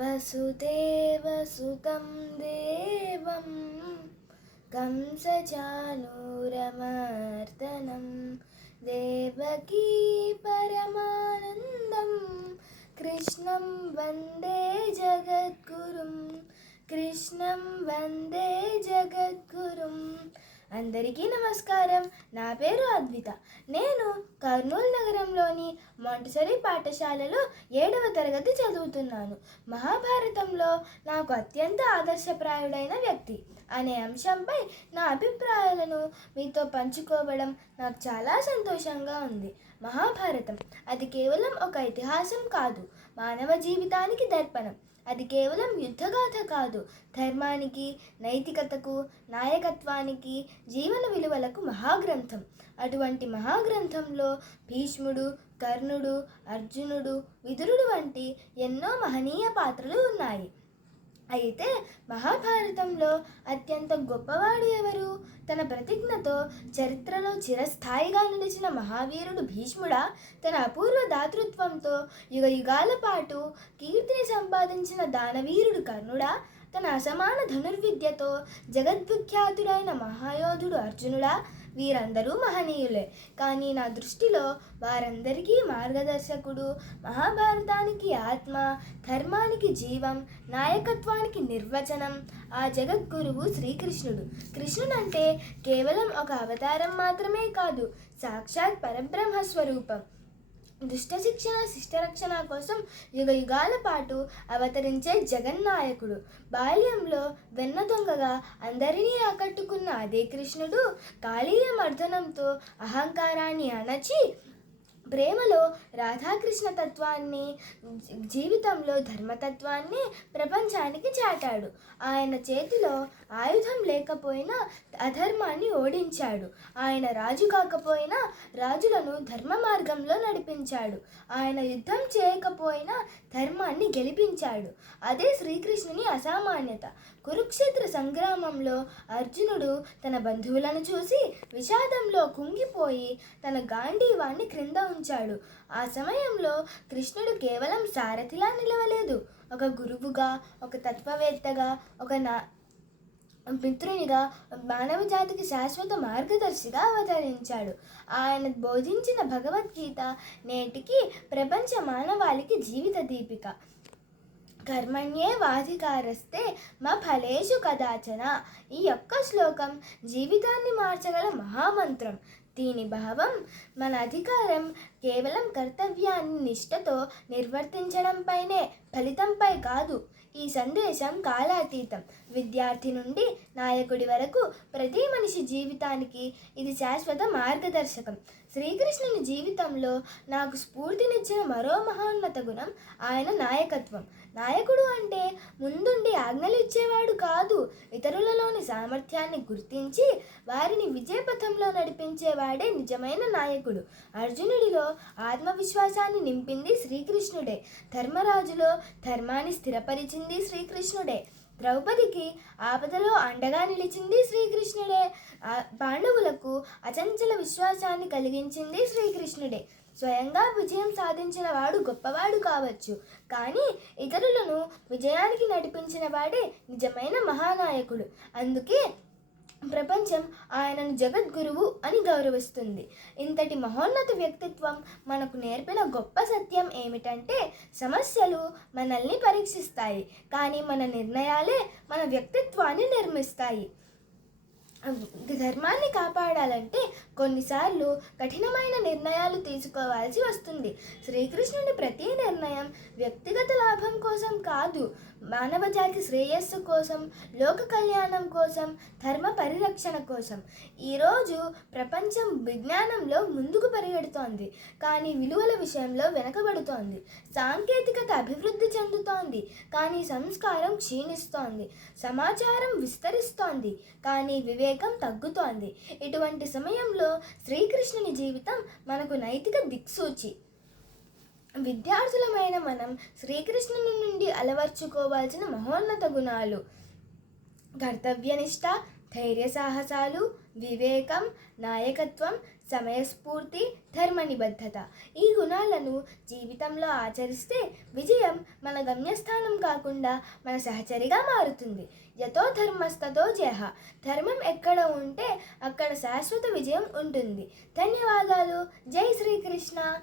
వసుదేవసుతం దేవం కంసచానూరమర్దనం దేవకీ పరమానందం కృష్ణం వందే జగద్గురుం కృష్ణం వందే జగద్గురుం. అందరికీ నమస్కారం. నా పేరు అద్విత. నేను కర్నూలు నగరంలోని మాంటిసరీ పాఠశాలలో 7వ తరగతి చదువుతున్నాను. మహాభారతంలో నాకు అత్యంత ఆదర్శప్రాయుడైన వ్యక్తి అనే అంశంపై నా అభిప్రాయాలను మీతో పంచుకోవడం నాకు చాలా సంతోషంగా ఉంది. మహాభారతం అది కేవలం ఒక ఇతిహాసం కాదు, మానవ జీవితానికి దర్పణం. అది కేవలం యుద్ధగాథ కాదు, ధర్మానికి, నైతికతకు, నాయకత్వానికి, జీవన విలువలకు మహాగ్రంథం. అటువంటి మహాగ్రంథంలో భీష్ముడు, కర్ణుడు, అర్జునుడు, విదురుడు వంటి ఎన్నో మహనీయ పాత్రలు ఉన్నాయి. అయితే మహాభారతంలో అత్యంత గొప్పవాడు ఎవరు? తన ప్రతిజ్ఞతో చరిత్రలో చిరస్థాయిగా నిలిచిన మహావీరుడు భీష్ముడా? తన అపూర్వ దాతృత్వంతో యుగయుగాల పాటు కీర్తిని సంపాదించిన దానవీరుడు కర్ణుడా? తన అసమాన ధనుర్విద్యతో జగద్విఖ్యాతుడైన మహాయోధుడు అర్జునుడా? వీరందరూ మహనీయులే. కానీ నా దృష్టిలో వారందరికీ మార్గదర్శకుడు, మహాభారతానికి ఆత్మ, ధర్మానికి జీవం, నాయకత్వానికి నిర్వచనం ఆ జగద్గురువు శ్రీకృష్ణుడు. కృష్ణుడు అంటే కేవలం ఒక అవతారం మాత్రమే కాదు, సాక్షాత్ పరబ్రహ్మ స్వరూపం. దుష్ట శిక్షణ, శిష్టరక్షణ కోసం యుగయుగాల పాటు అవతరించే జగన్నాయకుడు. బాల్యంలో వెన్న దొంగగా అందరినీ ఆకట్టుకున్న అదే కృష్ణుడు కాళీయ మర్దనంతో అహంకారాన్ని అణచి ప్రేమలో రాధాకృష్ణ తత్వాన్ని, జీవితంలో ధర్మతత్వాన్ని ప్రపంచానికి చాటాడు. ఆయన చేతిలో ఆయుధం లేకపోయినా అధర్మాన్ని ఓడించాడు. ఆయన రాజు కాకపోయినా రాజులను ధర్మ మార్గంలో నడిపించాడు. ఆయన యుద్ధం చేయకపోయినా ధర్మాన్ని గెలిపించాడు. అదే శ్రీకృష్ణుని అసామాన్యత. కురుక్షేత్ర సంగ్రామంలో అర్జునుడు తన బంధువులను చూసి విషాదంలో కుంగిపోయి తన గాంధీవాన్ని క్రింద ఉంచాడు. ఆ సమయంలో కృష్ణుడు కేవలం సారథిలా నిలవలేదు, ఒక గురువుగా, ఒక తత్వవేత్తగా, ఒక మిత్రునిగా, మానవ జాతికి శాశ్వత మార్గదర్శిగా అవతరించాడు. ఆయన బోధించిన భగవద్గీత నేటికి ప్రపంచ మానవాళికి జీవిత దీపిక. కర్మణ్యేవాధికారస్తే మా ఫలేషు కదాచన. ఈ ఒక్క శ్లోకం జీవితాన్ని మార్చగల మహామంత్రం. దీని భావం, మన అధికారం కేవలం కర్తవ్యాన్ని నిష్ఠతో నిర్వర్తించడంపైనే, ఫలితంపై కాదు. ఈ సందేశం కాలాతీతం. విద్యార్థి నుండి నాయకుడి వరకు ప్రతి మనిషి జీవితానికి ఇది శాశ్వత మార్గదర్శకం. శ్రీకృష్ణుని జీవితంలో నాకు స్ఫూర్తినిచ్చిన మరో మహోన్నత గుణం ఆయన నాయకత్వం. నాయకుడు అంటే ముందుండి ఆజ్ఞలు ఇచ్చేవాడు కాదు, ఇతరులలోని సామర్థ్యాన్ని గుర్తించి వారిని విజయపథంలో నడిపించేవాడే నిజమైన నాయకుడు. అర్జునుడిలో ఆత్మవిశ్వాసాన్ని నింపింది శ్రీకృష్ణుడే. ధర్మరాజులో ధర్మాన్ని స్థిరపరిచింది శ్రీకృష్ణుడే. ద్రౌపదికి ఆపదలో అండగా నిలిచింది శ్రీకృష్ణుడే. పాండవులకు అచంచల విశ్వాసాన్ని కలిగించింది శ్రీకృష్ణుడే. స్వయంగా విజయం సాధించిన వాడు గొప్పవాడు కావచ్చు, కానీ ఇతరులను విజయానికి నడిపించిన వాడే నిజమైన మహానాయకుడు. అందుకే ప్రపంచం ఆయనను జగద్గురువు అని గౌరవిస్తుంది. ఇంతటి మహోన్నత వ్యక్తిత్వం మనకు నేర్పిన గొప్ప సత్యం ఏమిటంటే, సమస్యలు మనల్ని పరీక్షిస్తాయి, కానీ మన నిర్ణయాలే మన వ్యక్తిత్వాన్ని నిర్మిస్తాయి. ధర్మాన్ని కాపాడాలంటే కొన్నిసార్లు కఠినమైన నిర్ణయాలు తీసుకోవాల్సి వస్తుంది. శ్రీకృష్ణుని ప్రతి నిర్ణయం వ్యక్తిగత లాభం కోసం కాదు, మానవజాతి శ్రేయస్సు కోసం, లోక కళ్యాణం కోసం, ధర్మ పరిరక్షణ కోసం. ఈరోజు ప్రపంచం విజ్ఞానంలో ముందుకు పరిగెడుతోంది, కానీ విలువల విషయంలో వెనకబడుతోంది. సాంకేతికత అభివృద్ధి చెందుతోంది, కానీ సంస్కారం క్షీణిస్తోంది. సమాచారం విస్తరిస్తోంది, కానీ వివేకం తగ్గుతోంది. ఇటువంటి సమయంలో శ్రీకృష్ణుని జీవితం మనకు నైతిక దిక్సూచి. విద్యార్థులమైన మనం శ్రీకృష్ణుని నుండి అలవర్చుకోవాల్సిన మహోన్నత గుణాలు: కర్తవ్యనిష్ట, ధైర్య సాహసాలు, వివేకం, నాయకత్వం, సమయస్ఫూర్తి, ధర్మ నిబద్ధత. ఈ గుణాలను జీవితంలో ఆచరిస్తే విజయం మన గమ్యస్థానం కాకుండా మన సహచరిగా మారుతుంది. యతో ధర్మస్తతో జయః. ధర్మం ఎక్కడ ఉంటే అక్కడ శాశ్వత విజయం ఉంటుంది. ధన్యవాదాలు. జై శ్రీకృష్ణ.